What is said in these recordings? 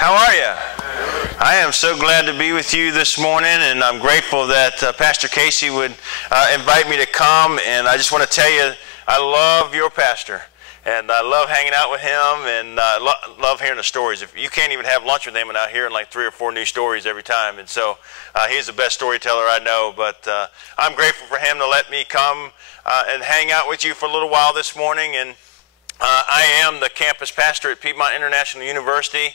How are you? I am so glad to be with you this morning, and I'm grateful that Pastor Casey would invite me to come. And I just want to tell you, I love your pastor, and I love hanging out with him, and love hearing the stories. If you can't even have lunch with him without hearing like 3 or 4 new stories every time, and so he's the best storyteller I know. But I'm grateful for him to let me come and hang out with you for a little while this morning. And I am the campus pastor at Piedmont International University,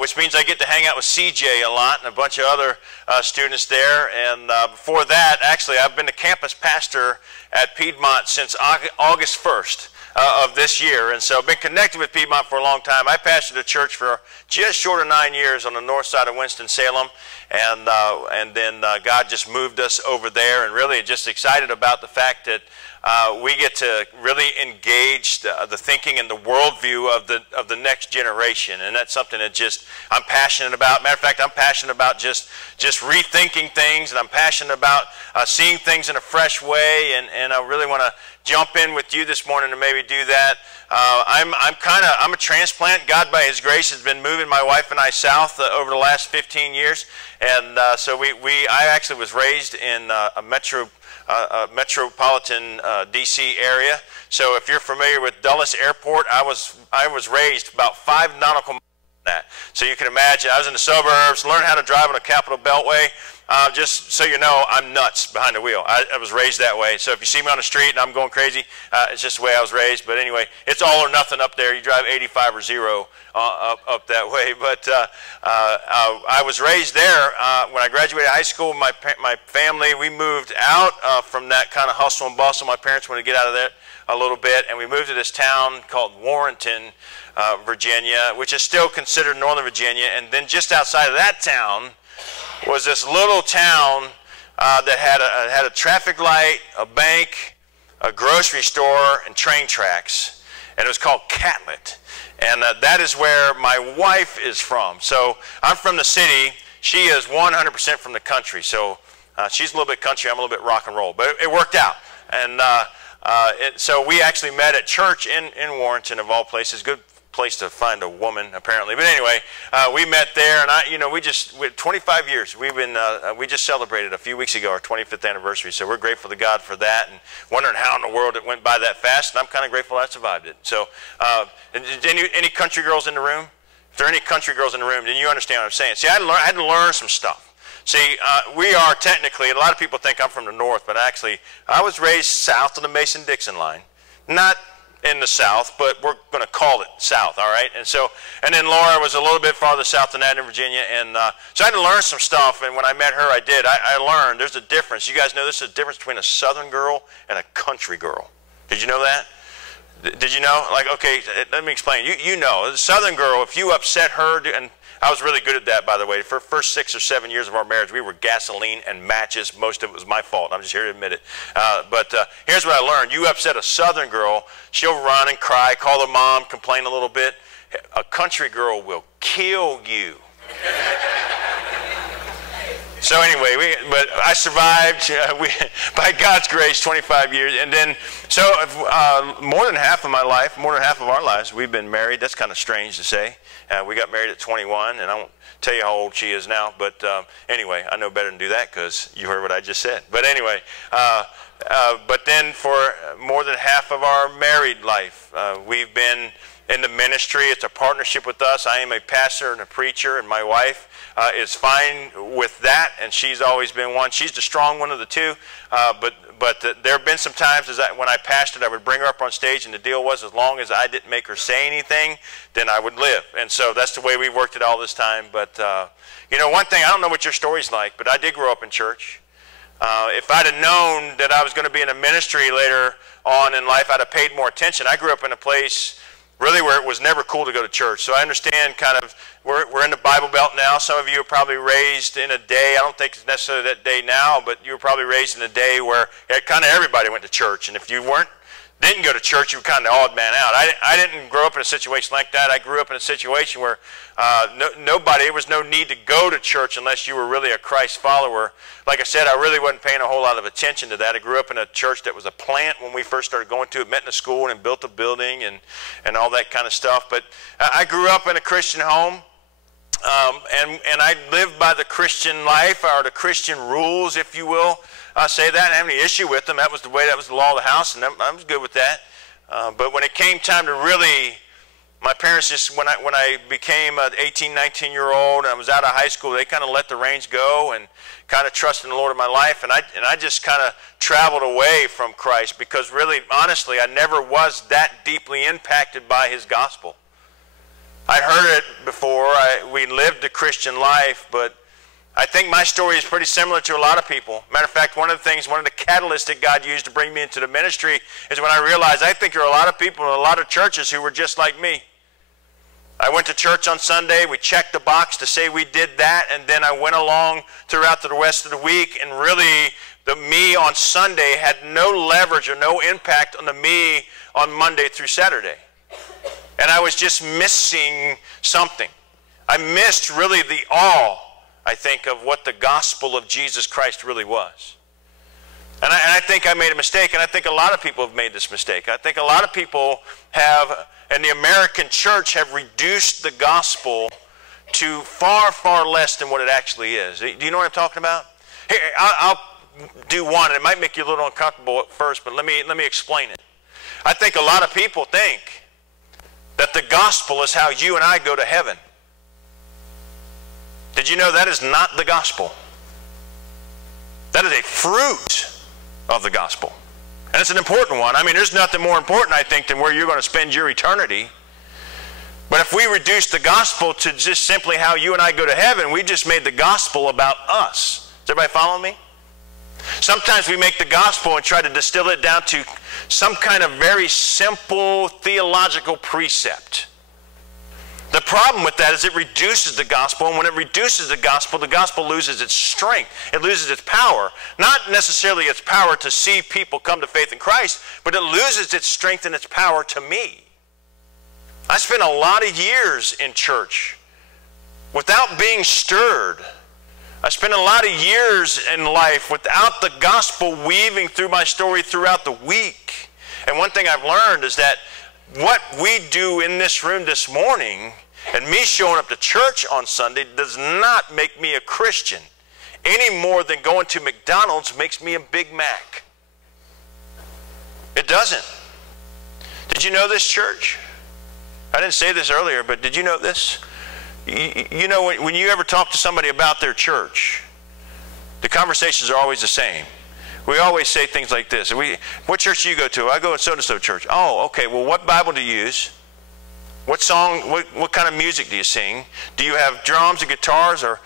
which means I get to hang out with CJ a lot and a bunch of other students there. And before that, actually, I've been the campus pastor at Piedmont since August 1st of this year. And so I've been connected with Piedmont for a long time. I pastored a church for just short of 9 years on the north side of Winston-Salem. And then God just moved us over there, and really just excited about the fact that we get to really engage the thinking and the worldview of the next generation, and that's something that just I'm passionate about. Matter of fact, I'm passionate about just rethinking things, and I'm passionate about seeing things in a fresh way. And I really want to jump in with you this morning to maybe do that. I'm a transplant. God, by His grace, has been moving my wife and I south over the last 15 years, and so I actually was raised in a metropolitan D.C. area. So if you're familiar with Dulles Airport, I was raised about 5 nautical miles from that. So you can imagine, I was in the suburbs, learned how to drive on a Capitol Beltway. Just so you know, I'm nuts behind the wheel. I was raised that way. So if you see me on the street and I'm going crazy, it's just the way I was raised. But anyway, it's all or nothing up there. You drive 85 or 0 up that way. But I was raised there. When I graduated high school, my family, we moved out from that kind of hustle and bustle. My parents wanted to get out of that a little bit, and we moved to this town called Warrenton, Virginia, which is still considered Northern Virginia. And then just outside of that town was this little town that had a traffic light, a bank, a grocery store, and train tracks. And it was called Catlett. And that is where my wife is from. So I'm from the city. She is 100% from the country. So she's a little bit country. I'm a little bit rock and roll. But it worked out. And so we actually met at church in Warrenton, of all places. Good place to find a woman, apparently. But anyway, we met there, and we 25 years. We just celebrated a few weeks ago our 25th anniversary. So we're grateful to God for that, and wondering how in the world it went by that fast. And I'm kind of grateful I survived it. So, any country girls in the room? If there are any country girls in the room, then you understand what I'm saying. See, I had to learn some stuff. See, we are technically, a lot of people think I'm from the north, but actually, I was raised south of the Mason-Dixon line. Not in the south, but we're going to call it south, all right? And then Laura was a little bit farther south than that in Virginia, and so I had to learn some stuff, and when I met her, I did. I learned there's a difference. You guys know there's a difference between a southern girl and a country girl. Did you know that? Did you know? Like, okay, let me explain. You know, the southern girl, if you upset her, and I was really good at that, by the way. For the first 6 or 7 years of our marriage, we were gasoline and matches. Most of it was my fault. I'm just here to admit it. But here's what I learned. You upset a southern girl, she'll run and cry, call her mom, complain a little bit. A country girl will kill you. So anyway, but I survived, by God's grace, 25 years. And then, so more than half of my life, more than half of our lives, we've been married. That's kind of strange to say. We got married at 21, and I won't tell you how old she is now. But anyway, I know better than do that because you heard what I just said. But anyway, but then for more than half of our married life, we've been in the ministry. It's a partnership with us. I am a pastor and a preacher, and my wife is fine with that, and she's always been one. She's the strong one of the two, but there have been some times when I pastored, I would bring her up on stage, and the deal was as long as I didn't make her say anything, then I would live. And so that's the way we worked it all this time. But, one thing, I don't know what your story's like, but I did grow up in church. If I'd have known that I was going to be in a ministry later on in life, I'd have paid more attention. I grew up in a place really where it was never cool to go to church. So I understand kind of, we're in the Bible Belt now. Some of you are probably raised in a day, I don't think it's necessarily that day now, but you were probably raised in a day where kind of everybody went to church. And if you didn't go to church, you were kind of the odd man out. I didn't grow up in a situation like that. I grew up in a situation where there was no need to go to church unless you were really a Christ follower. Like I said, I really wasn't paying a whole lot of attention to that. I grew up in a church that was a plant when we first started going to it, met in a school and built a building and all that kind of stuff. But I grew up in a Christian home. and I lived by the Christian life, or the Christian rules, if you will. I say that. I didn't have any issue with them. That was the way, that was the law of the house, and I was good with that. But when it came time to really, my parents just, when I became an 18, 19-year-old, and I was out of high school, they kind of let the reins go and kind of trusted in the Lord in my life. And I just kind of traveled away from Christ, because really, honestly, I never was that deeply impacted by his gospel. I heard it before. We lived the Christian life, but I think my story is pretty similar to a lot of people. Matter of fact, one of the catalysts that God used to bring me into the ministry is when I realized I think there are a lot of people in a lot of churches who were just like me. I went to church on Sunday, we checked the box to say we did that, and then I went along throughout the rest of the week, and really the me on Sunday had no leverage or no impact on the me on Monday through Saturday. And I was just missing something. I missed really the awe, I think, of what the gospel of Jesus Christ really was. And I think I made a mistake, and I think a lot of people have made this mistake. I think a lot of people have, in the American church, have reduced the gospel to far, far less than what it actually is. Do you know what I'm talking about? Here, I'll do one. It might make you a little uncomfortable at first, but let me explain it. I think a lot of people think that the gospel is how you and I go to heaven. Did you know that is not the gospel? That is a fruit of the gospel. And it's an important one. I mean, there's nothing more important, I think, than where you're going to spend your eternity. But if we reduce the gospel to just simply how you and I go to heaven, we just made the gospel about us. Does everybody follow me? Sometimes we make the gospel and try to distill it down to some kind of very simple theological precept. The problem with that is it reduces the gospel, and when it reduces the gospel loses its strength. It loses its power. Not necessarily its power to see people come to faith in Christ, but it loses its strength and its power to me. I spent a lot of years in church without being stirred. I spent a lot of years in life without the gospel weaving through my story throughout the week. And one thing I've learned is that what we do in this room this morning and me showing up to church on Sunday does not make me a Christian any more than going to McDonald's makes me a Big Mac. It doesn't. Did you know this, church? I didn't say this earlier, but did you know this? You know, when you ever talk to somebody about their church, the conversations are always the same. We always say things like this. What church do you go to? I go to so-and-so church. Oh, okay. Well, what Bible do you use? What song, what kind of music do you sing? Do you have drums or guitars or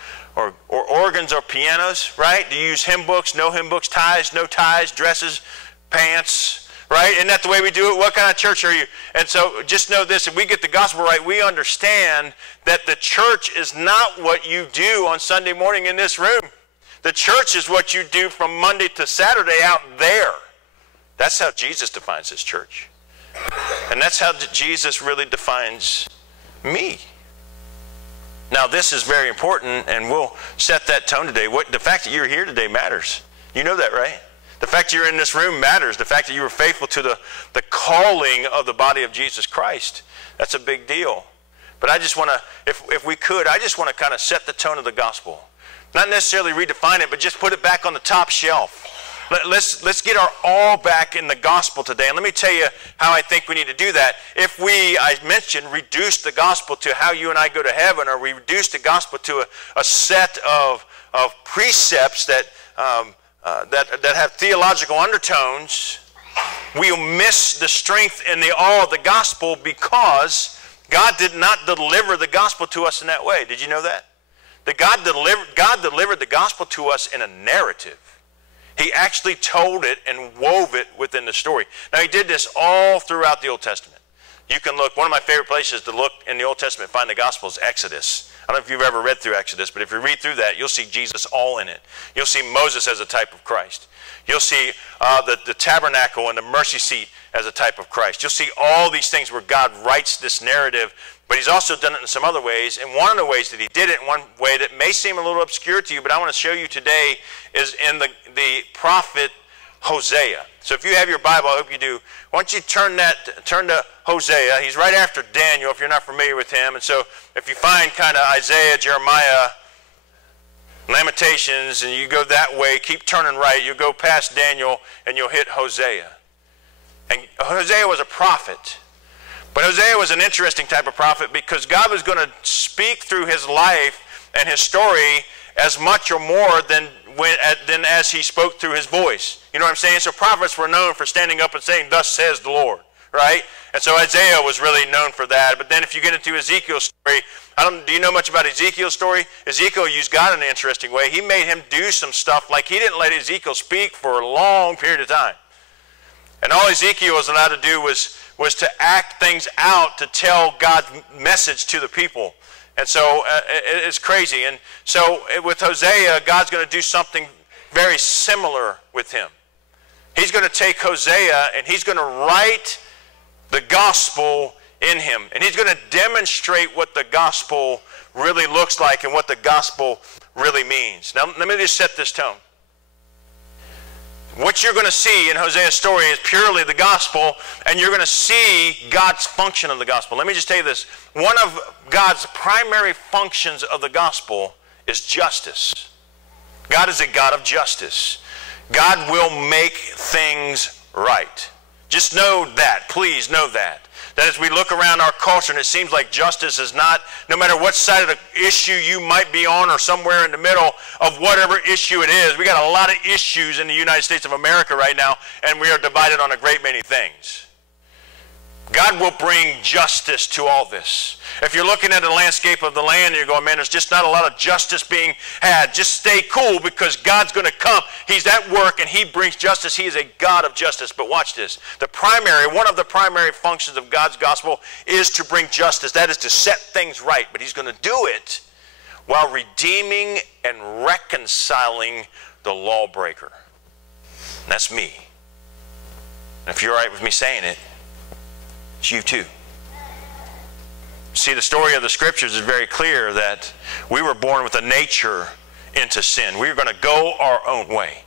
organs or pianos, right? Do you use hymn books, no hymn books, ties, no ties, dresses, pants, right? Isn't that the way we do it? What kind of church are you? And so just know this, if we get the gospel right, we understand that the church is not what you do on Sunday morning in this room. The church is what you do from Monday to Saturday out there. That's how Jesus defines his church. And that's how Jesus really defines me. Now, this is very important, and we'll set that tone today. The fact that you're here today matters. You know that, right? The fact that you're in this room matters. The fact that you were faithful to the calling of the body of Jesus Christ, that's a big deal. But I just want to, if we could, I just want to kind of set the tone of the gospel. Not necessarily redefine it, but just put it back on the top shelf. Let's get our all back in the gospel today. And let me tell you how I think we need to do that. If we, I mentioned, reduce the gospel to how you and I go to heaven, or we reduce the gospel to a set of precepts that have theological undertones, we'll miss the strength and the awe of the gospel, because God did not deliver the gospel to us in that way. Did you know that? That God delivered the gospel to us in a narrative. He actually told it and wove it within the story. Now, he did this all throughout the Old Testament. You can look, one of my favorite places to look in the Old Testament and find the gospel is Exodus. I don't know if you've ever read through Exodus, but if you read through that, you'll see Jesus all in it. You'll see Moses as a type of Christ. You'll see the tabernacle and the mercy seat as a type of Christ. You'll see all these things where God writes this narrative, but he's also done it in some other ways. And one of the ways that he did it, in one way that may seem a little obscure to you, but I want to show you today, is in the prophet Hosea. So if you have your Bible, I hope you do. Why don't you turn to Hosea. He's right after Daniel, if you're not familiar with him. And so if you find kind of Isaiah, Jeremiah, Lamentations, and you go that way, keep turning right, you'll go past Daniel, and you'll hit Hosea. And Hosea was a prophet. But Hosea was an interesting type of prophet because God was going to speak through his life and his story as much or more than as he spoke through his voice. You know what I'm saying? So prophets were known for standing up and saying, "Thus says the Lord," right? And so Isaiah was really known for that. But then if you get into Ezekiel's story, do you know much about Ezekiel's story? Ezekiel used God in an interesting way. He made him do some stuff like he didn't let Ezekiel speak for a long period of time. And all Ezekiel was allowed to do was to act things out to tell God's message to the people. And so it's crazy. And so with Hosea, God's going to do something very similar with him. He's going to take Hosea and he's going to write the gospel in him. And he's going to demonstrate what the gospel really looks like and what the gospel really means. Now, let me just set this tone. What you're going to see in Hosea's story is purely the gospel, and you're going to see God's function of the gospel. Let me just tell you this. One of God's primary functions of the gospel is justice. God is a God of justice. God will make things right. Just know that. Please know that. That as we look around our culture and it seems like justice is not, no matter what side of the issue you might be on or somewhere in the middle of whatever issue it is, we got a lot of issues in the United States of America right now, and we are divided on a great many things. God will bring justice to all this. If you're looking at the landscape of the land and you're going, man, there's just not a lot of justice being had, just stay cool because God's going to come. He's at work and he brings justice. He is a God of justice. But watch this. One of the primary functions of God's gospel is to bring justice. That is to set things right. But he's going to do it while redeeming and reconciling the lawbreaker. And that's me. And if you're all right with me saying it, it's you too. See, the story of the scriptures is very clear that we were born with a nature into sin. We were going to go our own way.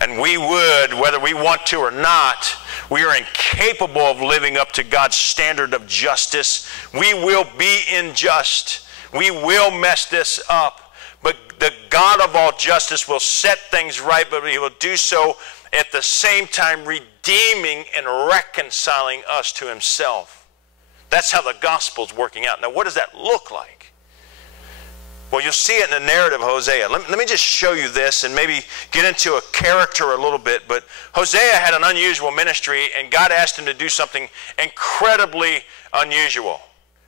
And we would, whether we want to or not, we are incapable of living up to God's standard of justice. We will be unjust. We will mess this up. But the God of all justice will set things right, but he will do so at the same time redeeming and reconciling us to himself. That's how the gospel's working out. Now, what does that look like? Well, you'll see it in the narrative of Hosea. Let me just show you this and maybe get into a character a little bit. But Hosea had an unusual ministry, and God asked him to do something incredibly unusual.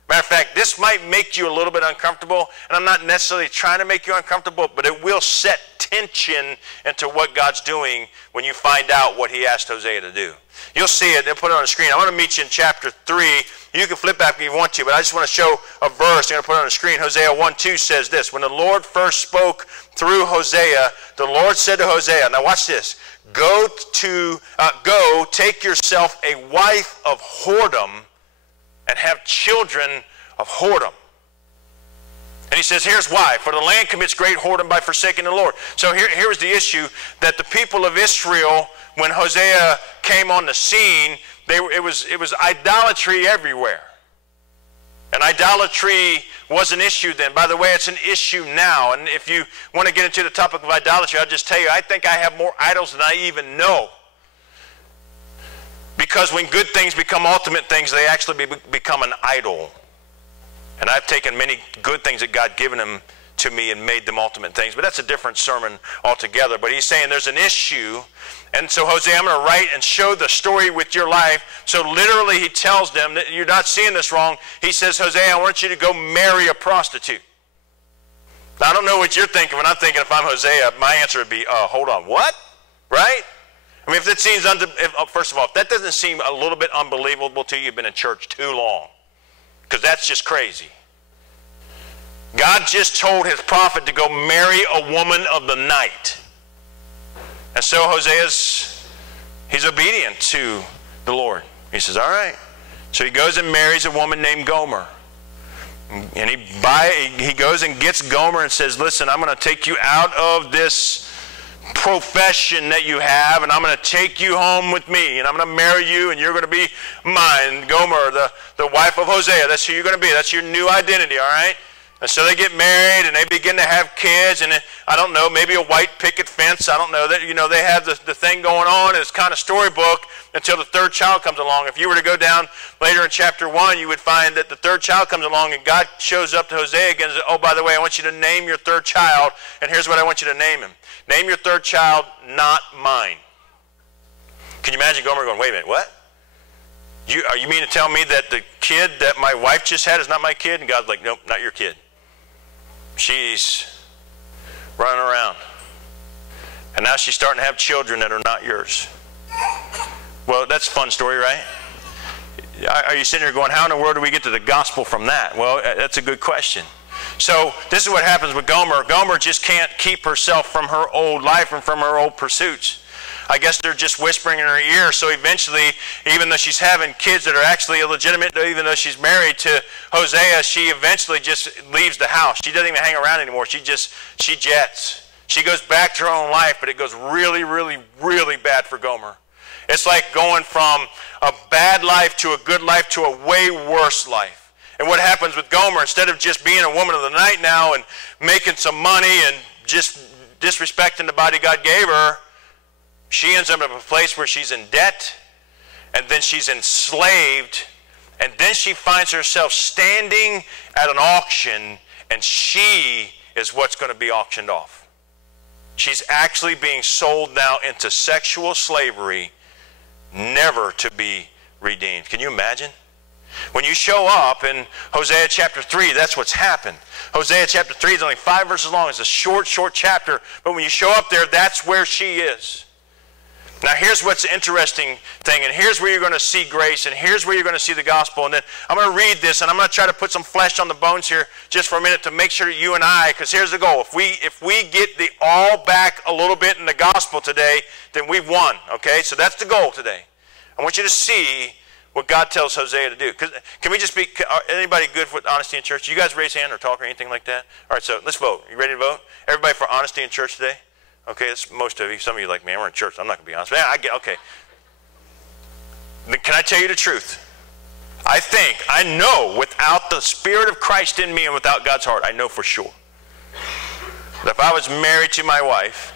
Matter of fact, this might make you a little bit uncomfortable, and I'm not necessarily trying to make you uncomfortable, but it will set tension into what God's doing when you find out what he asked Hosea to do. You'll see it. They'll put it on the screen. I want to meet you in chapter 3. You can flip back if you want to, but I just want to show a verse. I'm going to put it on the screen. Hosea 1:2 says this. When the Lord first spoke through Hosea, the Lord said to Hosea, now watch this, go take yourself a wife of whoredom and have children of whoredom. And he says, here's why. For the land commits great whoredom by forsaking the Lord. So here's the issue, that the people of Israel, when Hosea came on the scene, it was idolatry everywhere. And idolatry was an issue then. By the way, it's an issue now. And if you want to get into the topic of idolatry, I'll just tell you, I think I have more idols than I even know. Because when good things become ultimate things, they actually become an idol. And I've taken many good things that God given them to me and made them ultimate things. But that's a different sermon altogether. But he's saying there's an issue. And so, Hosea, I'm going to write and show the story with your life. So literally he tells them that you're not seeing this wrong. He says, Hosea, I want you to go marry a prostitute. Now, I don't know what you're thinking. When I'm thinking, if I'm Hosea, my answer would be, hold on, what? Right? I mean, if that seems, first of all, if that doesn't seem a little bit unbelievable to you, you've been in church too long. Because that's just crazy. God just told his prophet to go marry a woman of the night. And so he's obedient to the Lord. He says, all right. So he goes and marries a woman named Gomer. And he goes and gets Gomer and says, listen, I'm going to take you out of this profession that you have, and I'm going to take you home with me, and I'm going to marry you, and you're going to be mine. Gomer, the wife of Hosea, that's who you're going to be. That's your new identity, all right? And so they get married, and they begin to have kids, and I don't know, maybe a white picket fence. I don't know. That, you know, they have the thing going on, and it's kind of storybook until the third child comes along. If you were to go down later in chapter 1, you would find that the third child comes along, and God shows up to Hosea again and says, oh, by the way, I want you to name your third child, and here's what I want you to name him. Name your third child, not mine. Can you imagine Gomer going, wait a minute, what? You mean to tell me that the kid that my wife just had is not my kid? And God's like, nope, not your kid. She's running around. And now she's starting to have children that are not yours. Well, that's a fun story, right? Are you sitting here going, how in the world do we get to the gospel from that? Well, that's a good question. So this is what happens with Gomer. Gomer just can't keep herself from her old life and from her old pursuits. I guess they're just whispering in her ear. So eventually, even though she's having kids that are actually illegitimate, even though she's married to Hosea, she eventually just leaves the house. She doesn't even hang around anymore. She jets. She goes back to her own life, but it goes really, really, really bad for Gomer. It's like going from a bad life to a good life to a way worse life. And what happens with Gomer, instead of just being a woman of the night now and making some money and just disrespecting the body God gave her, she ends up in a place where she's in debt, and then she's enslaved, and then she finds herself standing at an auction, and she is what's going to be auctioned off. She's actually being sold now into sexual slavery, never to be redeemed. Can you imagine? When you show up in Hosea chapter 3, that's what's happened. Hosea chapter 3 is only 5 verses long. It's a short chapter, but when you show up there, that's where she is. Now here's what's the interesting thing, and here's where you're going to see grace, and here's where you're going to see the gospel. And then I'm going to read this, and I'm going to try to put some flesh on the bones here just for a minute to make sure that you and I, because here's the goal. If we get the all back a little bit in the gospel today, then we've won, okay? So that's the goal today. I want you to see what God tells Hosea to do. Can we just be, anybody good with honesty in church? You guys raise hand or talk or anything like that? All right, so let's vote. You ready to vote? Everybody for honesty in church today? Okay, that's most of you. Some of you are like, man, we're in church. I'm not going to be honest. Man, okay. Can I tell you the truth? I know without the Spirit of Christ in me and without God's heart, I know for sure that if I was married to my wife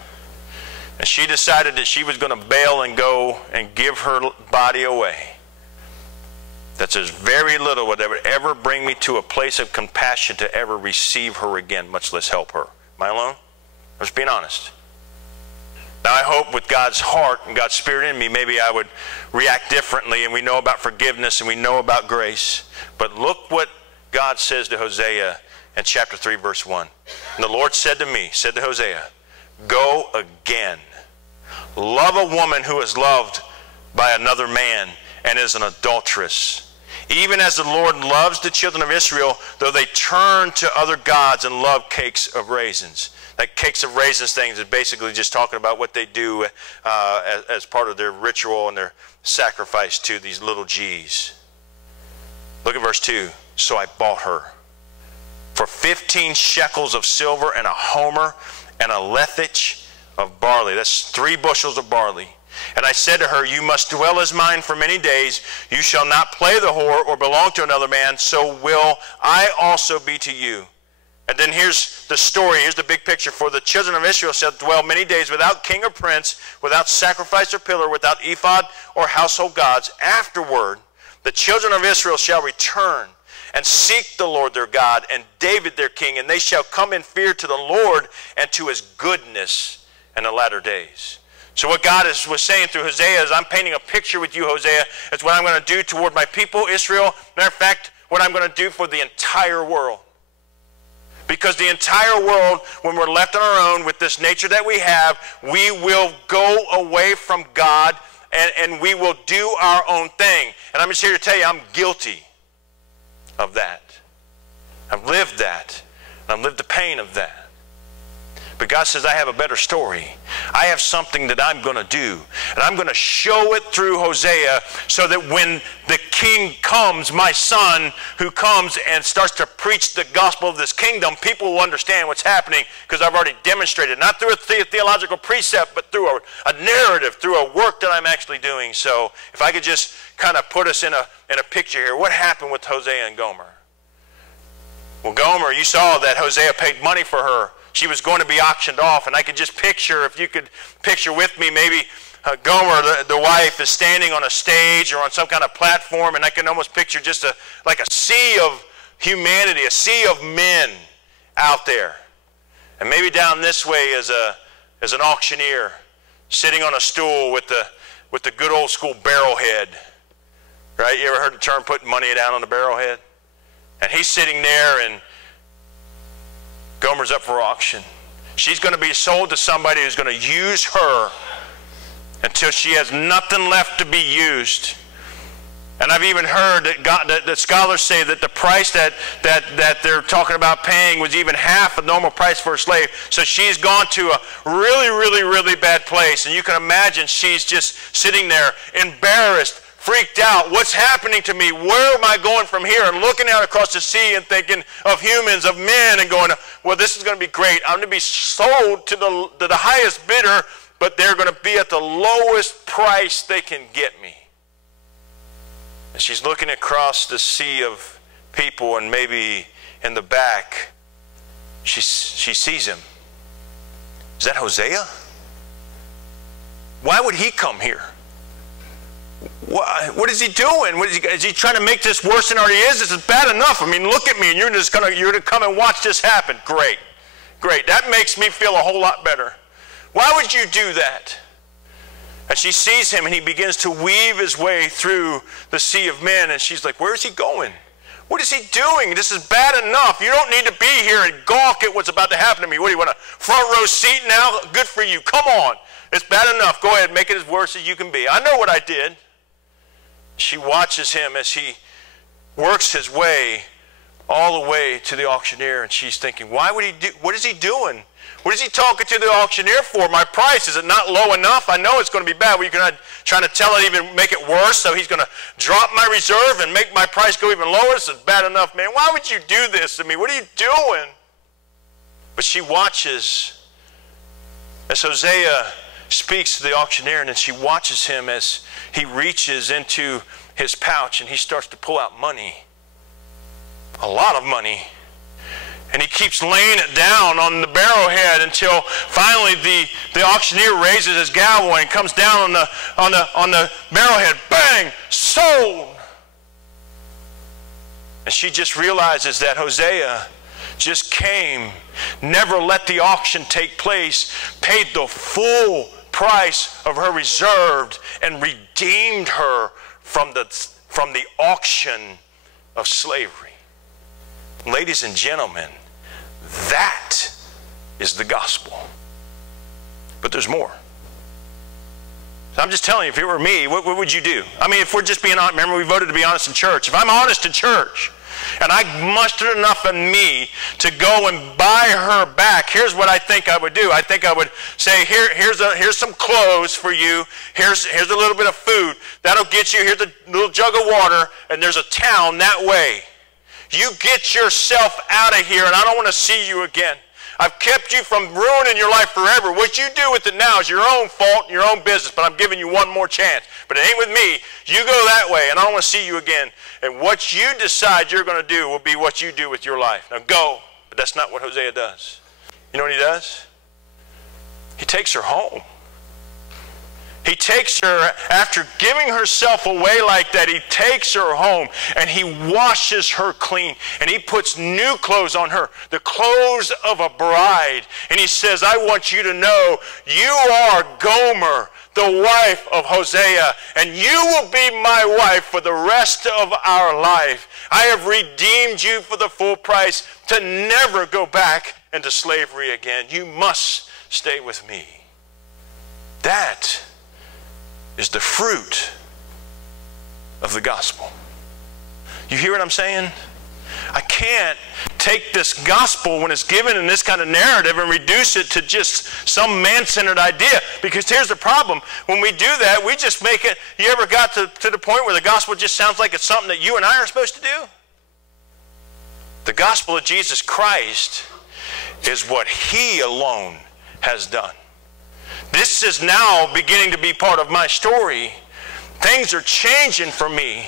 and she decided that she was going to bail and go and give her body away, that there's very little that would ever bring me to a place of compassion to ever receive her again, much less help her. Am I alone? I'm just being honest. Now I hope with God's heart and God's Spirit in me, maybe I would react differently, and we know about forgiveness and we know about grace. But look what God says to Hosea in chapter 3 verse 1. And the Lord said to me, said to Hosea, go again. Love a woman who is loved by another man and is an adulteress. Even as the Lord loves the children of Israel, though they turn to other gods and love cakes of raisins. That cakes of raisins things is basically just talking about what they do as part of their ritual and their sacrifice to these little G's. Look at verse 2. So I bought her for 15 shekels of silver and a homer and a lethech of barley. That's 3 bushels of barley. And I said to her, you must dwell as mine for many days. You shall not play the whore or belong to another man, so will I also be to you. And then here's the story, here's the big picture. For the children of Israel shall dwell many days without king or prince, without sacrifice or pillar, without ephod or household gods. Afterward, the children of Israel shall return and seek the Lord their God and David their king, and they shall come in fear to the Lord and to his goodness in the latter days. So what God was saying through Hosea is, I'm painting a picture with you, Hosea. It's what I'm going to do toward my people, Israel. Matter of fact, what I'm going to do for the entire world. Because the entire world, when we're left on our own with this nature that we have, we will go away from God and we will do our own thing. And I'm just here to tell you, I'm guilty of that. I've lived that. I've lived the pain of that. But God says, I have a better story. I have something that I'm going to do. And I'm going to show it through Hosea so that when the king comes, my son who comes and starts to preach the gospel of this kingdom, people will understand what's happening because I've already demonstrated, not through a theological precept, but through a narrative, through a work that I'm actually doing. So if I could just kind of put us in a picture here, what happened with Hosea and Gomer? Well, Gomer, you saw that Hosea paid money for her. She was going to be auctioned off, and I could just picture, if you could picture with me, maybe Gomer, the wife, is standing on a stage or on some kind of platform, and I can almost picture just like a sea of humanity, a sea of men out there. And maybe down this way is an auctioneer sitting on a stool with the good old school barrel head. Right? You ever heard the term putting money down on the barrel head? And he's sitting there, and Gomer's up for auction. She's going to be sold to somebody who's going to use her until she has nothing left to be used. And I've even heard that scholars say that the price that they're talking about paying was even half the normal price for a slave. So she's gone to a really, really, really bad place. And you can imagine she's just sitting there embarrassed, freaked out. What's happening to me? Where am I going from here? And looking out across the sea and thinking of humans, of men, and going, well, this is going to be great. I'm going to be sold to the highest bidder, but they're going to be at the lowest price they can get me. And she's looking across the sea of people, and maybe in the back, she sees him. Is that Hosea? Why would he come here? What is he doing? Is he trying to make this worse than it already is? This is bad enough. I mean, look at me, and you're going to come and watch this happen. Great. Great. That makes me feel a whole lot better. Why would you do that? And she sees him, and he begins to weave his way through the sea of men, and she's like, where is he going? What is he doing? This is bad enough. You don't need to be here and gawk at what's about to happen to me. What, do you want a front row seat now? Good for you. Come on. It's bad enough. Go ahead, make it as worse as you can be. I know what I did. She watches him as he works his way all the way to the auctioneer, and she's thinking, why would he do? What is he doing? What is he talking to the auctioneer for? My price, is it not low enough? I know it's going to be bad. Well, you're trying to tell it, even make it worse, so he's going to drop my reserve and make my price go even lower? This is bad enough, man. Why would you do this to me? What are you doing? But she watches as Hosea speaks to the auctioneer, and then she watches him as he reaches into his pouch and he starts to pull out money. A lot of money. And he keeps laying it down on the barrelhead until finally the auctioneer raises his gavel and comes down on the barrelhead. Bang! Sold! And she just realizes that Hosea just came, never let the auction take place, paid the full price of her reserved, and redeemed her from the auction of slavery. Ladies and gentlemen, that is the gospel. But there's more. So I'm just telling you, if it were me, what would you do? I mean, if we're just being honest, remember we voted to be honest in church. If I'm honest in church, and I mustered enough in me to go and buy her back, here's what I think I would do. I think I would say, here's some clothes for you. Here's a little bit of food. That'll get you. Here's a little jug of water, and there's a town that way. You get yourself out of here, and I don't want to see you again. I've kept you from ruining your life forever. What you do with it now is your own fault and your own business, but I'm giving you one more chance. But it ain't with me. You go that way, and I don't want to see you again. And what you decide you're going to do will be what you do with your life. Now go. But that's not what Hosea does. You know what he does? He takes her home. He takes her, after giving herself away like that, he takes her home and he washes her clean and he puts new clothes on her, the clothes of a bride. And he says, I want you to know you are Gomer, the wife of Hosea, and you will be my wife for the rest of our life. I have redeemed you for the full price to never go back into slavery again. You must stay with me. That is the fruit of the gospel. You hear what I'm saying? I can't take this gospel when it's given in this kind of narrative and reduce it to just some man-centered idea. Because here's the problem. When we do that, we just make it, you ever got to the point where the gospel just sounds like it's something that you and I are supposed to do? The gospel of Jesus Christ is what he alone has done. This is now beginning to be part of my story. Things are changing for me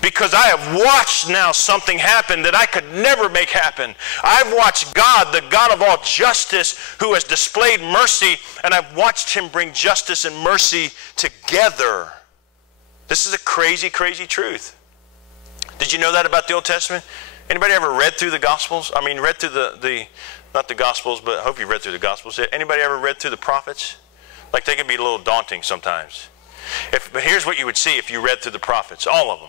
because I have watched now something happen that I could never make happen. I've watched God, the God of all justice, who has displayed mercy, and I've watched him bring justice and mercy together. This is a crazy, crazy truth. Did you know that about the Old Testament? Anybody ever read through the Gospels? I mean, read through not the Gospels, but I hope you read through the Gospels. Anybody ever read through the prophets? Like, they can be a little daunting sometimes. But here's what you would see if you read through the prophets, all of them.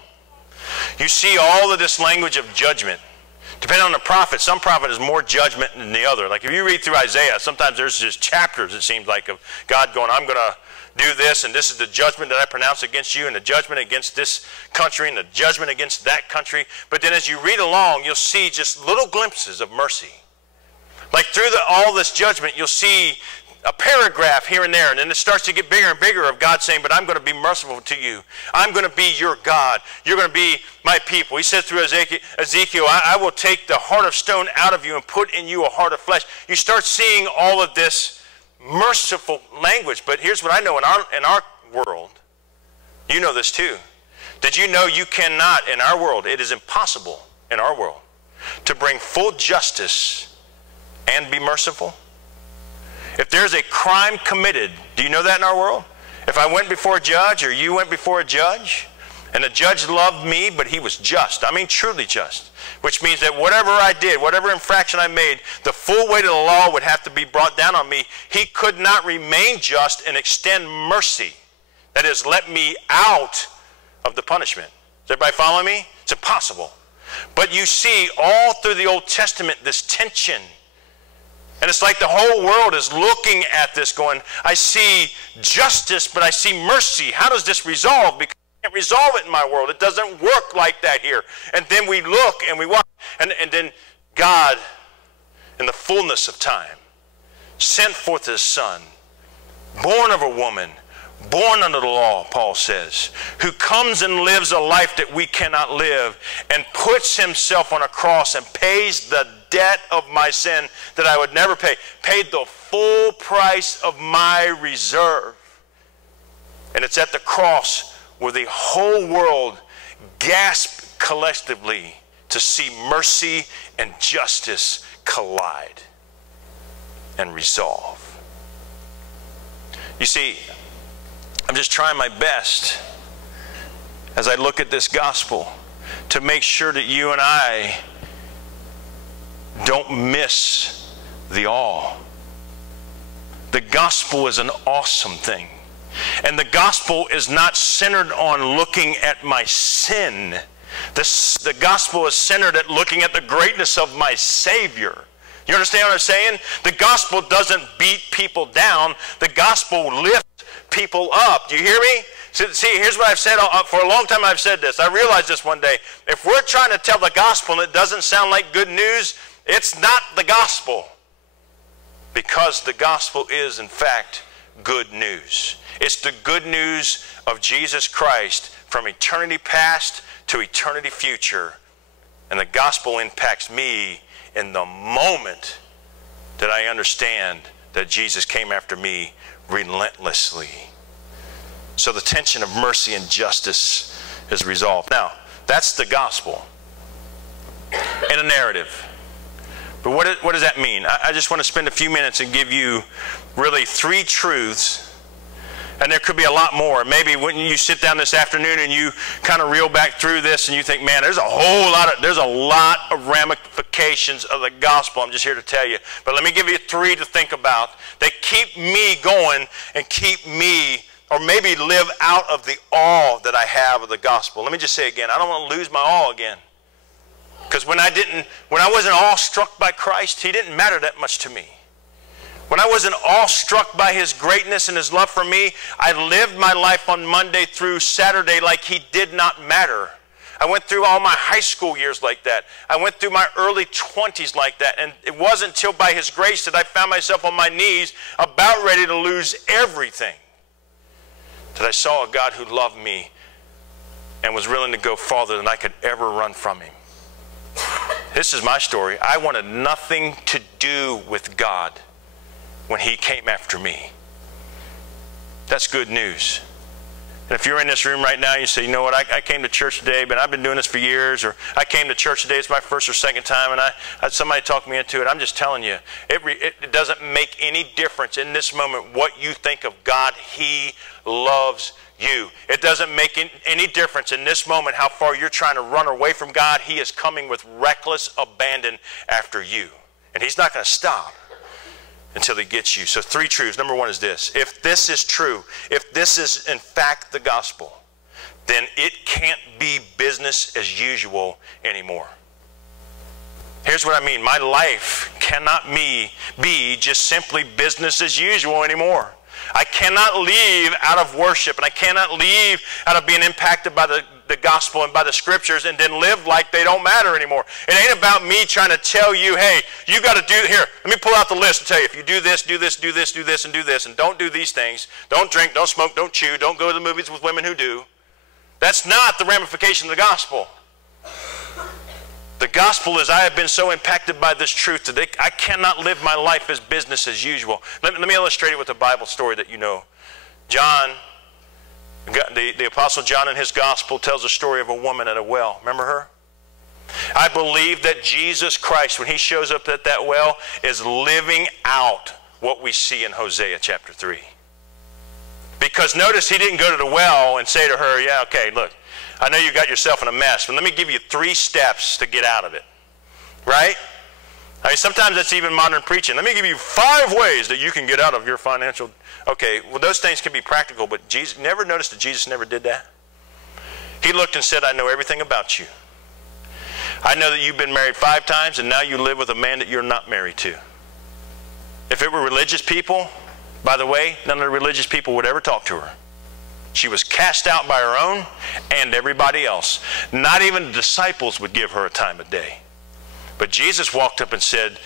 You see all of this language of judgment. Depending on the prophet, some prophet is more judgment than the other. Like if you read through Isaiah, sometimes there's just chapters, it seems like, of God going, I'm going to do this, and this is the judgment that I pronounce against you, and the judgment against this country, and the judgment against that country. But then as you read along, you'll see just little glimpses of mercy. Like through all this judgment, you'll see a paragraph here and there, and then it starts to get bigger and bigger of God saying, but I'm going to be merciful to you. I'm going to be your God. You're going to be my people. He says through Ezekiel, I will take the heart of stone out of you and put in you a heart of flesh. You start seeing all of this merciful language. But here's what I know in our world. You know this too. Did you know you cannot, in our world, it is impossible in our world to bring full justice and be merciful? If there's a crime committed, do you know that in our world? If I went before a judge or you went before a judge, and the judge loved me, but he was just, I mean truly just, which means that whatever I did, whatever infraction I made, the full weight of the law would have to be brought down on me. He could not remain just and extend mercy. That is, let me out of the punishment. Is everybody following me? It's impossible. But you see all through the Old Testament this tension. And it's like the whole world is looking at this going, I see justice, but I see mercy. How does this resolve? Because I can't resolve it in my world. It doesn't work like that here. And then we look and we watch. And then God, in the fullness of time, sent forth his Son, born of a woman, born under the law, Paul says, who comes and lives a life that we cannot live, and puts himself on a cross and pays the debt of my sin that I would never pay, paid the full price of my reserve. And it's at the cross where the whole world gasped collectively to see mercy and justice collide and resolve. You see, I'm just trying my best as I look at this gospel to make sure that you and I don't miss the all. The gospel is an awesome thing. And the gospel is not centered on looking at my sin. The gospel is centered at looking at the greatness of my Savior. You understand what I'm saying? The gospel doesn't beat people down. The gospel lifts people up. Do you hear me? See, here's what I've said. For a long time I've said this. I realized this one day. If we're trying to tell the gospel and it doesn't sound like good news, it's not the gospel. Because the gospel is, in fact, good news. It's the good news of Jesus Christ from eternity past to eternity future. And the gospel impacts me in the moment that I understand that Jesus came after me relentlessly. So the tension of mercy and justice is resolved. Now, that's the gospel in a narrative. But what does that mean? I just want to spend a few minutes and give you really 3 truths. And there could be a lot more. Maybe when you sit down this afternoon and you kind of reel back through this and you think, man, there's a lot of ramifications of the gospel. I'm just here to tell you. But let me give you 3 to think about. They keep me going and keep me, or maybe live out of the awe that I have of the gospel. Let me just say again, I don't want to lose my awe again. Because when I wasn't awestruck by Christ, he didn't matter that much to me. When I wasn't awestruck by his greatness and his love for me, I lived my life on Monday through Saturday like he did not matter. I went through all my high school years like that. I went through my early 20s like that. And it wasn't until by his grace that I found myself on my knees about ready to lose everything that I saw a God who loved me and was willing to go farther than I could ever run from him. This is my story. I wanted nothing to do with God when he came after me. That's good news. And if you're in this room right now, you say, you know what, I came to church today, but I've been doing this for years, or I came to church today, it's my first or second time, and I had somebody talk me into it. I'm just telling you, it doesn't make any difference in this moment what you think of God. He loves you. It doesn't make any difference in this moment how far you're trying to run away from God. He is coming with reckless abandon after you. And he's not going to stop until he gets you. So 3 truths. Number 1 is this. If this is true, if this is in fact the gospel, then it can't be business as usual anymore. Here's what I mean. My life cannot be just simply business as usual anymore. I cannot leave out of worship, and I cannot leave out of being impacted by the gospel and by the scriptures and then live like they don't matter anymore. It ain't about me trying to tell you, hey, you got to do, here, let me pull out the list and tell you, if you do this, do this, do this, do this, and do this, and don't do these things, don't drink, don't smoke, don't chew, don't go to the movies with women who do. That's not the ramification of the gospel. The gospel is I have been so impacted by this truth that I cannot live my life as business as usual. Let me illustrate it with a Bible story that you know. John, the Apostle John in his gospel tells a story of a woman at a well. Remember her? I believe that Jesus Christ, when he shows up at that well, is living out what we see in Hosea chapter 3. Because notice he didn't go to the well and say to her, yeah, okay, look, I know you got yourself in a mess, but let me give you 3 steps to get out of it. Right? I mean, sometimes that's even modern preaching. Let me give you 5 ways that you can get out of your financial... Okay, well, those things can be practical, but Jesus, never noticed that Jesus never did that? He looked and said, I know everything about you. I know that you've been married 5 times, and now you live with a man that you're not married to. If it were religious people, by the way, none of the religious people would ever talk to her. She was cast out by her own and everybody else. Not even the disciples would give her a time of day. But Jesus walked up and said,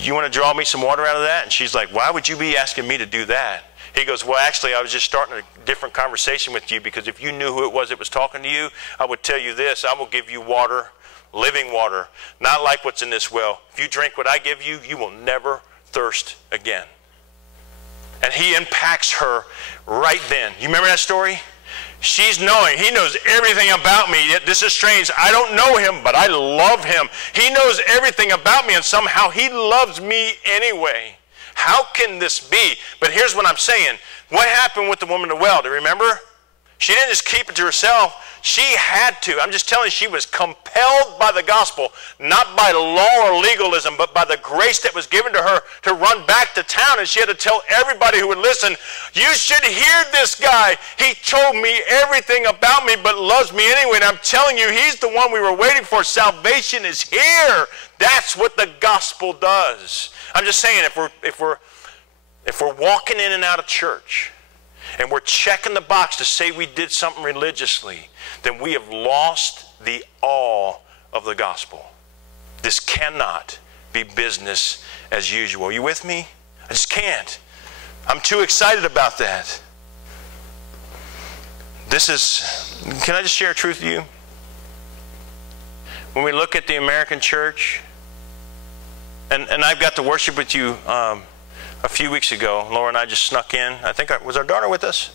you want to draw me some water out of that? And she's like, why would you be asking me to do that? He goes, well, actually, I was just starting a different conversation with you, because if you knew who it was that was talking to you, I would tell you this: I will give you water, living water, not like what's in this well. If you drink what I give you, you will never thirst again. And he impacts her right then. You remember that story? She's knowing. He knows everything about me. Yet this is strange. I don't know him, but I love him. He knows everything about me, and somehow he loves me anyway. How can this be? But here's what I'm saying. What happened with the woman at the well? Do you remember? She didn't just keep it to herself. She had to. I'm just telling you, she was compelled by the gospel, not by law or legalism, but by the grace that was given to her to run back to town. And she had to tell everybody who would listen, you should hear this guy. He told me everything about me, but loves me anyway. And I'm telling you, he's the one we were waiting for. Salvation is here. That's what the gospel does. I'm just saying, if we're walking in and out of church, and we're checking the box to say we did something religiously, then we have lost the awe of the gospel. This cannot be business as usual. Are you with me? I just can't. I'm too excited about that. Can I just share a truth with you? When we look at the American church, and I've got to worship with you a few weeks ago. Laura and I just snuck in. I think, was our daughter with us?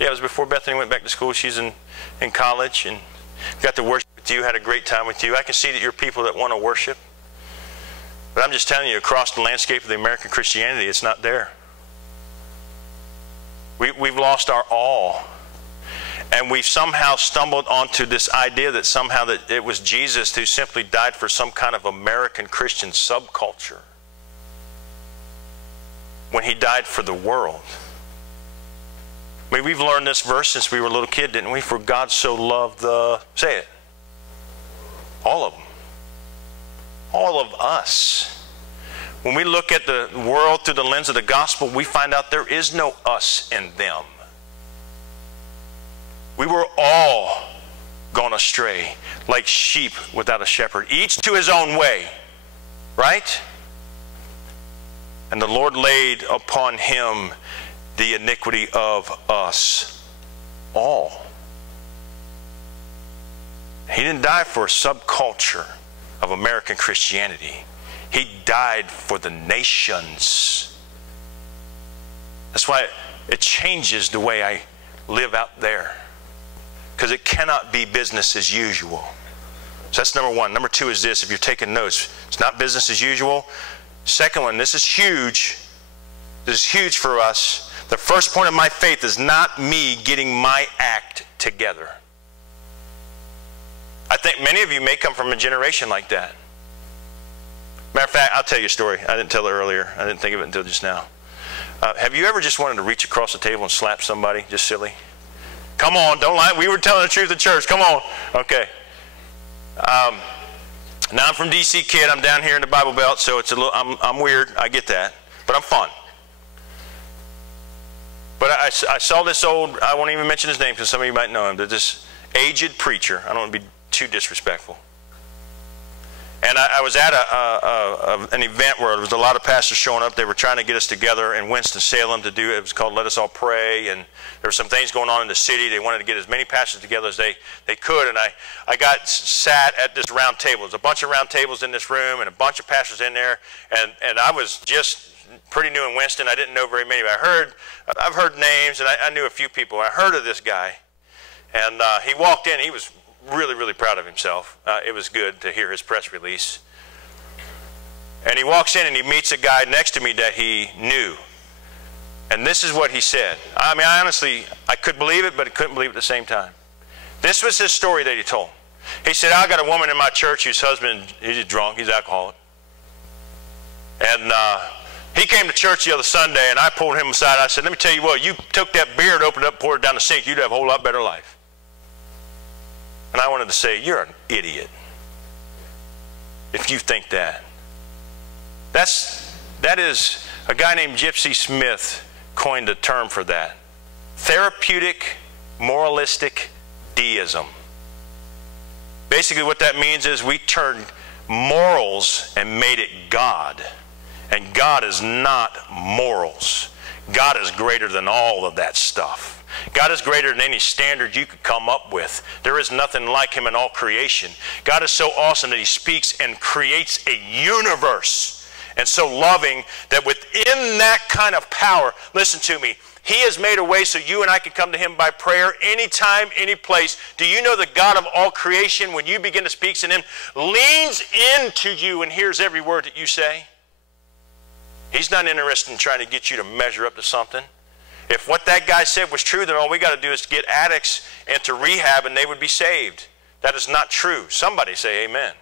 Yeah, it was before Bethany went back to school. She's in college, and got to worship with you, had a great time with you. I can see that you're people that want to worship. But I'm just telling you, across the landscape of the American Christianity, it's not there. We've lost our awe. And we've somehow stumbled onto this idea that somehow that it was Jesus who simply died for some kind of American Christian subculture, when he died for the world. I mean, we've learned this verse since we were a little kid, didn't we? For God so loved the, say it, all of them. All of us. When we look at the world through the lens of the gospel, we find out there is no us and them. We were all gone astray, like sheep without a shepherd, each to his own way. Right? And the Lord laid upon him the iniquity of us all. He didn't die for a subculture of American Christianity. He died for the nations. That's why it changes the way I live out there. Because it cannot be business as usual. So that's number one. Number two is this, if you're taking notes. It's not business as usual. Second one, this is huge. This is huge for us. The first point of my faith is not me getting my act together. I think many of you may come from a generation like that. Matter of fact, I'll tell you a story. I didn't tell it earlier. I didn't think of it until just now. Have you ever just wanted to reach across the table and slap somebody, just silly? Come on, don't lie. We were telling the truth at church. Come on. Okay. Now I'm from DC kid. I'm down here in the Bible Belt, so it's a little. I'm weird. I get that, but I'm fun. But I saw this old. I won't even mention his name because some of you might know him. But this aged preacher. I don't want to be too disrespectful. And I was at an event where there was a lot of pastors showing up. They were trying to get us together in Winston-Salem to do, it was called Let Us All Pray, and there were some things going on in the city. They wanted to get as many pastors together as they could, and I got sat at this round table. There's a bunch of round tables in this room and a bunch of pastors in there, and I was just pretty new in Winston. I didn't know very many, but I've heard names, and I knew a few people. I heard of this guy, and he walked in. He was really, really proud of himself. It was good to hear his press release. And he walks in and he meets a guy next to me that he knew. And this is what he said. I mean, I could believe it, but I couldn't believe it at the same time. This was his story that he told. He said, I got a woman in my church whose husband, he's drunk, he's alcoholic. And he came to church the other Sunday, and I pulled him aside. I said, let me tell you what, you took that beer, opened it up, poured it down the sink, you'd have a whole lot better life. And I wanted to say, you're an idiot if you think that. That is, a guy named Gypsy Smith coined a term for that. Therapeutic, moralistic deism. Basically what that means is we turned morals and made it God. And God is not morals. God is greater than all of that stuff. God is greater than any standard you could come up with. There is nothing like him in all creation. God is so awesome that he speaks and creates a universe, and so loving that within that kind of power, listen to me, he has made a way so you and I can come to him by prayer anytime, any place. Do you know the God of all creation, when you begin to speak to him, leans into you and hears every word that you say? He's not interested in trying to get you to measure up to something. If what that guy said was true, then all we got to do is get addicts into rehab and they would be saved. That is not true. Somebody say amen.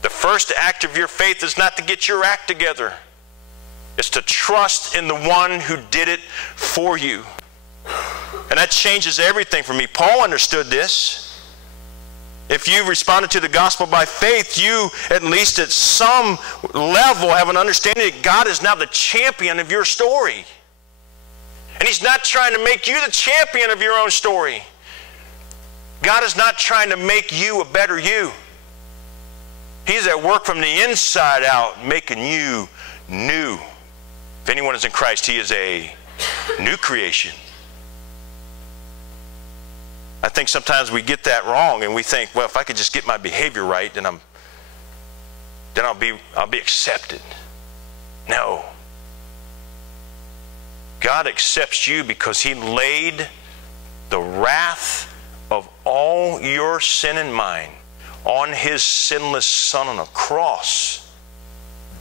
The first act of your faith is not to get your act together. It's to trust in the one who did it for you. And that changes everything for me. Paul understood this. If you responded to the gospel by faith, you, at least at some level, have an understanding that God is now the champion of your story. And he's not trying to make you the champion of your own story. God is not trying to make you a better you. He's at work from the inside out, making you new. If anyone is in Christ, he is a new creation. I think sometimes we get that wrong, and we think, well, if I could just get my behavior right, then I'll be accepted. No. God accepts you because he laid the wrath of all your sin and mine on his sinless Son on a cross.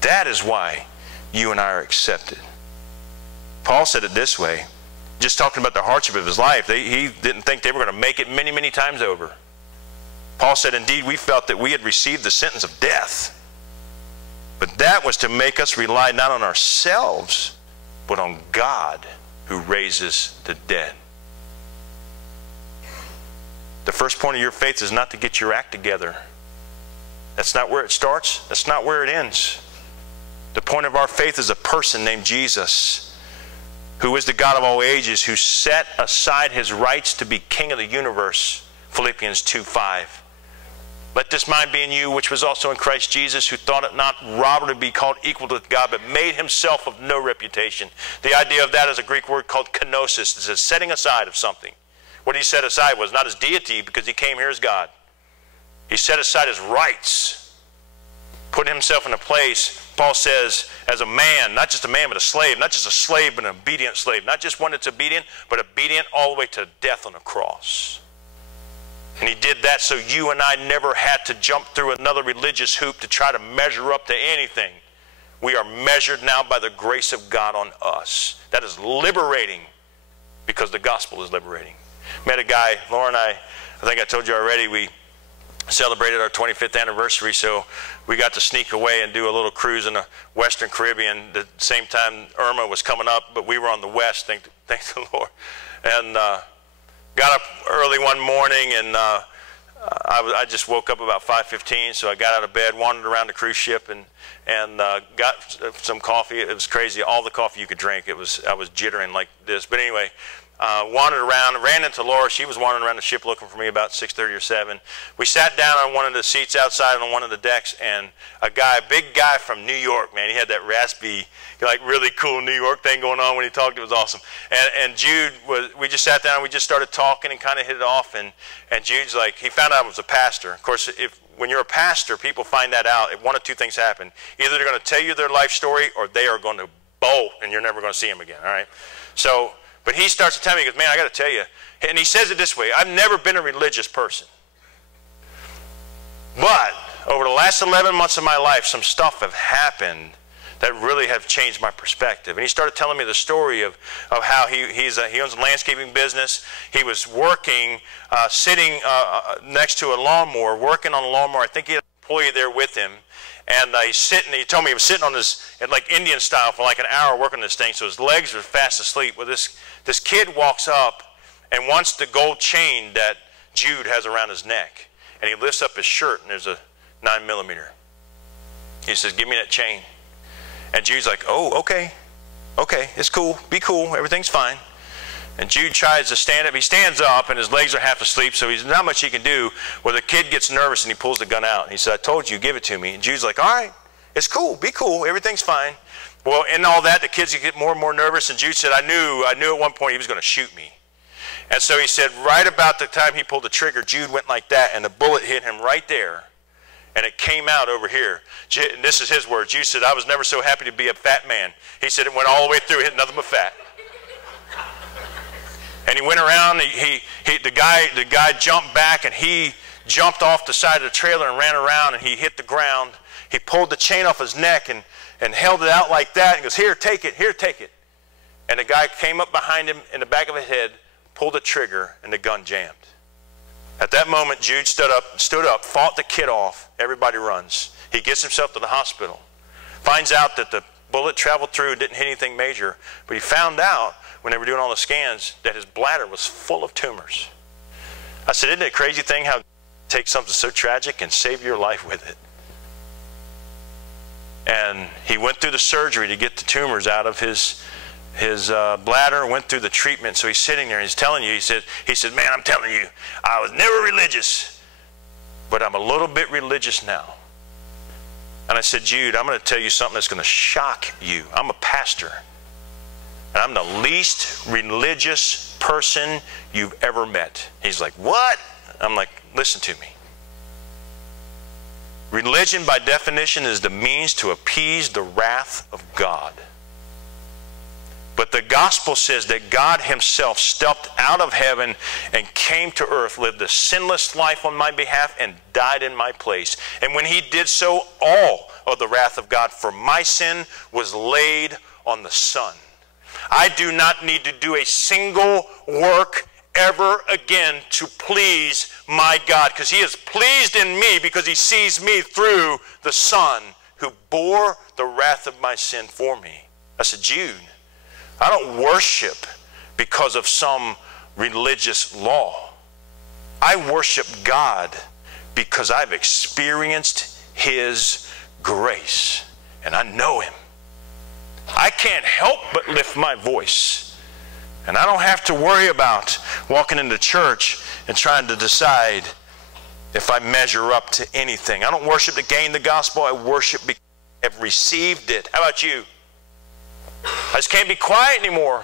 That is why you and I are accepted. Paul said it this way. Just talking about the hardship of his life, he didn't think they were going to make it many, many times over. Paul said, indeed, we felt that we had received the sentence of death. But that was to make us rely not on ourselves, but on God who raises the dead. The first point of your faith is not to get your act together. That's not where it starts. That's not where it ends. The point of our faith is a person named Jesus. who is the God of all ages, who set aside his rights to be king of the universe. Philippians 2:5. Let this mind be in you, which was also in Christ Jesus, who thought it not robbery to be called equal to God, but made himself of no reputation. The idea of that is a Greek word called kenosis. It's a setting aside of something. What he set aside was not his deity, because he came here as God. He set aside his rights, put himself in a place, Paul says, as a man, not just a man, but a slave, not just a slave, but an obedient slave, not just one that's obedient, but obedient all the way to death on a cross. And he did that so you and I never had to jump through another religious hoop to try to measure up to anything. We are measured now by the grace of God on us. That is liberating, because the gospel is liberating. Met a guy, Laura and I think I told you already, we celebrated our 25th anniversary, so we got to sneak away and do a little cruise in the Western Caribbean. The same time Irma was coming up, but we were on the west, thank the Lord. And got up early one morning, and I just woke up about 5:15, so I got out of bed, wandered around the cruise ship, and got some coffee. It was crazy, all the coffee you could drink. I was jittering like this. But anyway, wandered around, ran into Laura. She was wandering around the ship looking for me about 6:30 or 7. We sat down on one of the seats outside on one of the decks, and a guy, big guy from New York, man, he had that raspy, like really cool New York thing going on when he talked. It was awesome. And Jude we just sat down and we just started talking and kind of hit it off. And Jude's like, he found out I was a pastor. Of course, when you're a pastor, people find that out. One of two things happen. Either they're going to tell you their life story, or they are going to bolt and you're never going to see them again, all right? So, but he starts to tell me, he goes, man, I got to tell you. And he says it this way, I've never been a religious person. But over the last 11 months of my life, some stuff have happened that really have changed my perspective. And he started telling me the story of how he owns a landscaping business. He was working, sitting next to a lawnmower, working on a lawnmower. I think he had an employee there with him. And he told me he was sitting on like Indian style for like an hour working this thing, so his legs were fast asleep. Well, this kid walks up and wants the gold chain that Jude has around his neck. And he lifts up his shirt, and there's a 9mm. He says, give me that chain. And Jude's like, oh, okay, it's cool, be cool, everything's fine. And Jude tries to stand up. He stands up, and his legs are half asleep, so there's not much he can do. Well, the kid gets nervous, and he pulls the gun out. And he said, I told you, give it to me. And Jude's like, all right, it's cool, be cool, everything's fine. Well, in all that, the kids get more and more nervous, and Jude said, I knew at one point he was going to shoot me. And so he said, right about the time he pulled the trigger, Jude went like that, and the bullet hit him right there. And it came out over here. And this is his words. Jude said, I was never so happy to be a fat man. He said it went all the way through, hit nothing but fat. And he went around, the guy jumped back, and he jumped off the side of the trailer and ran around, and he hit the ground. He pulled the chain off his neck and held it out like that, and goes, here, take it, here, take it. And the guy came up behind him in the back of his head, pulled the trigger, and the gun jammed. At that moment, Jude stood up, fought the kid off. Everybody runs. He gets himself to the hospital. Finds out that the bullet traveled through and didn't hit anything major. But he found out, when they were doing all the scans, that his bladder was full of tumors. I said, isn't it a crazy thing how you take something so tragic and save your life with it? And he went through the surgery to get the tumors out of his bladder, went through the treatment. So he's sitting there and he's telling you, he said, man, I'm telling you, I was never religious, but I'm a little bit religious now. And I said, Jude, I'm going to tell you something that's going to shock you. I'm a pastor, and I'm the least religious person you've ever met. He's like, what? I'm like, listen to me. Religion, by definition, is the means to appease the wrath of God. But the gospel says that God himself stepped out of heaven and came to earth, lived a sinless life on my behalf, and died in my place. And when he did so, all of the wrath of God for my sin was laid on the Son. I do not need to do a single work ever again to please my God, because he is pleased in me because he sees me through the Son who bore the wrath of my sin for me. I said, Jude, I don't worship because of some religious law. I worship God because I've experienced his grace, and I know him. I can't help but lift my voice And I don't have to worry about walking into church and trying to decide if I measure up to anything. I don't worship to gain the gospel. I worship because I have received it. How about you? I just can't be quiet anymore.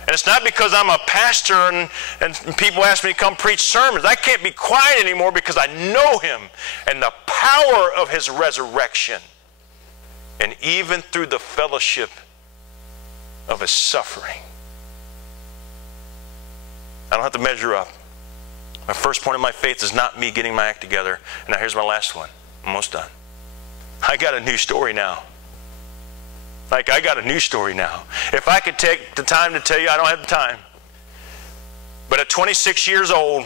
And it's not because I'm a pastor and people ask me to come preach sermons. I can't be quiet anymore because I know him and the power of his resurrection. And even through the fellowship of his suffering. I don't have to measure up. My first point of my faith is not me getting my act together. And now here's my last one. I'm almost done. I got a new story now. I got a new story now. If I could take the time to tell you, I don't have the time. But at 26 years old,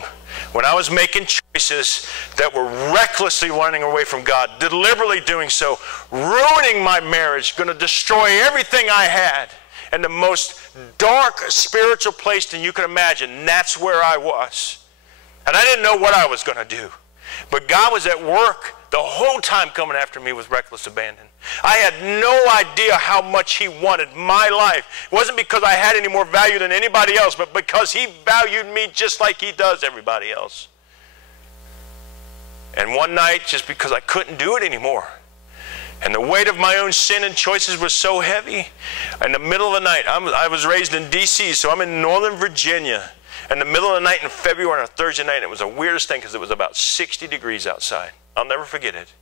when I was making choices that were recklessly running away from God, deliberately doing so, ruining my marriage, going to destroy everything I had, and the most dark spiritual place that you can imagine, that's where I was. And I didn't know what I was going to do. But God was at work the whole time coming after me with reckless abandon. I had no idea how much he wanted my life. It wasn't because I had any more value than anybody else, but because he valued me just like he does everybody else. And one night, just because I couldn't do it anymore, and the weight of my own sin and choices was so heavy, in the middle of the night, I was raised in D.C., so I'm in Northern Virginia. In the middle of the night in February on a Thursday night, it was the weirdest thing because it was about 60 degrees outside. I'll never forget it.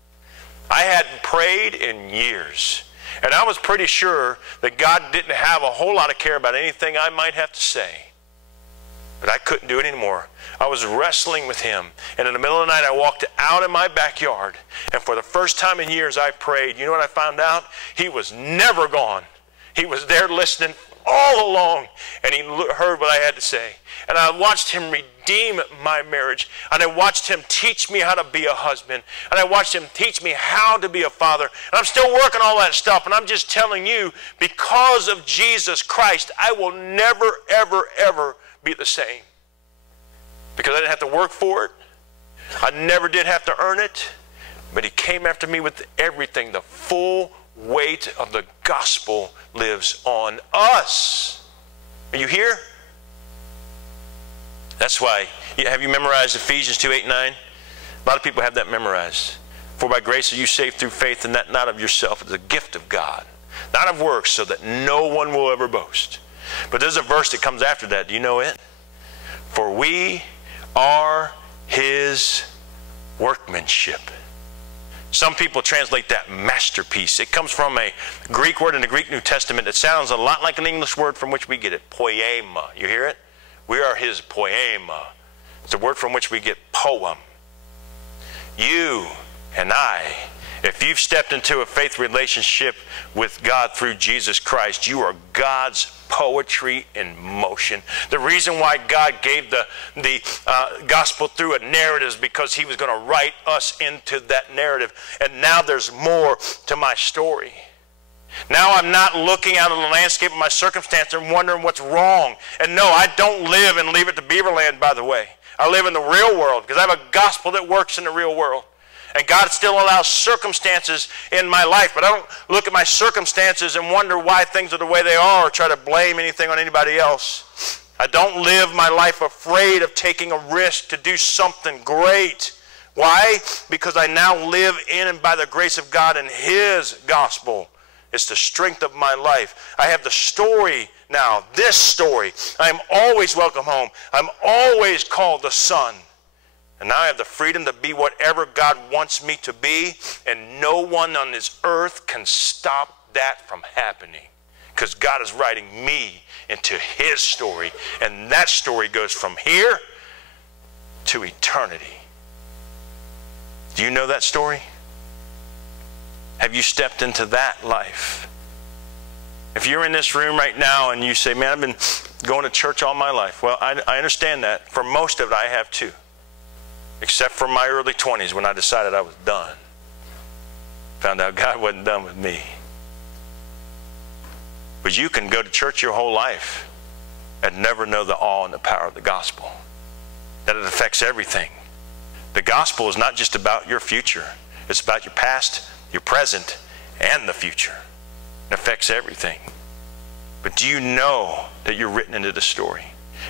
I hadn't prayed in years. And I was pretty sure that God didn't have a whole lot of care about anything I might have to say. But I couldn't do it anymore. I was wrestling with him. And in the middle of the night, I walked out in my backyard. And for the first time in years, I prayed. You know what I found out? He was never gone. He was there listening all along. And he heard what I had to say. And I watched him redeem my marriage. And I watched him teach me how to be a husband. And I watched him teach me how to be a father. And I'm still working all that stuff. And I'm just telling you, because of Jesus Christ, I will never, ever, ever be the same. Because I didn't have to work for it. I never did have to earn it. But he came after me with everything. The full weight of the gospel lives on us. Are you here? That's why. Have you memorized Ephesians 2:8-9? A lot of people have that memorized. For by grace are you saved through faith, and that not of yourself. It's a gift of God. Not of works, so that no one will ever boast. But there's a verse that comes after that. Do you know it? For we are his workmanship. Some people translate that masterpiece. It comes from a Greek word in the Greek New Testament that sounds a lot like an English word from which we get it, poema. You hear it? We are his poema. It's a word from which we get poem. You and I, if you've stepped into a faith relationship with God through Jesus Christ, you are God's poetry in motion. The reason why God gave the gospel through a narrative is because he was going to write us into that narrative. And now there's more to my story. Now I'm not looking out of the landscape of my circumstance and wondering what's wrong. And no, I don't live and leave it to Beaverland, by the way. I live in the real world because I have a gospel that works in the real world. And God still allows circumstances in my life. But I don't look at my circumstances and wonder why things are the way they are or try to blame anything on anybody else. I don't live my life afraid of taking a risk to do something great. Why? Because I now live in and by the grace of God and his gospel. It's the strength of my life. I have the story now, this story. I am always welcome home. I'm always called the son. And now I have the freedom to be whatever God wants me to be, and no one on this earth can stop that from happening because God is writing me into his story, and that story goes from here to eternity. Do you know that story? Have you stepped into that life? If you're in this room right now and you say, man, I've been going to church all my life. Well, I understand that. For most of it, I have too. Except for my early 20s when I decided I was done. Found out God wasn't done with me. But you can go to church your whole life and never know the awe and the power of the gospel. That it affects everything. The gospel is not just about your future. It's about your past, your present, and the future. It affects everything. But do you know that you're written into the story?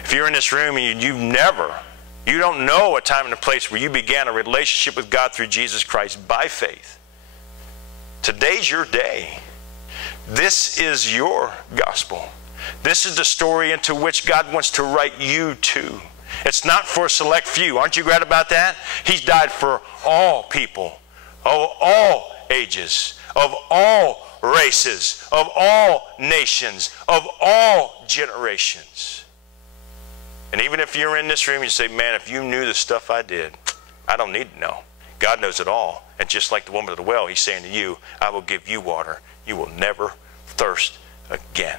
If you're in this room and you don't know a time and a place where you began a relationship with God through Jesus Christ by faith, today's your day. This is your gospel. This is the story into which God wants to write you to. It's not for a select few. Aren't you glad about that? He's died for all people, of all ages, of all races, of all nations, of all generations. And even if you're in this room, you say, man, if you knew the stuff I did, I don't need to know. God knows it all. And just like the woman at the well, he's saying to you, I will give you water. You will never thirst again.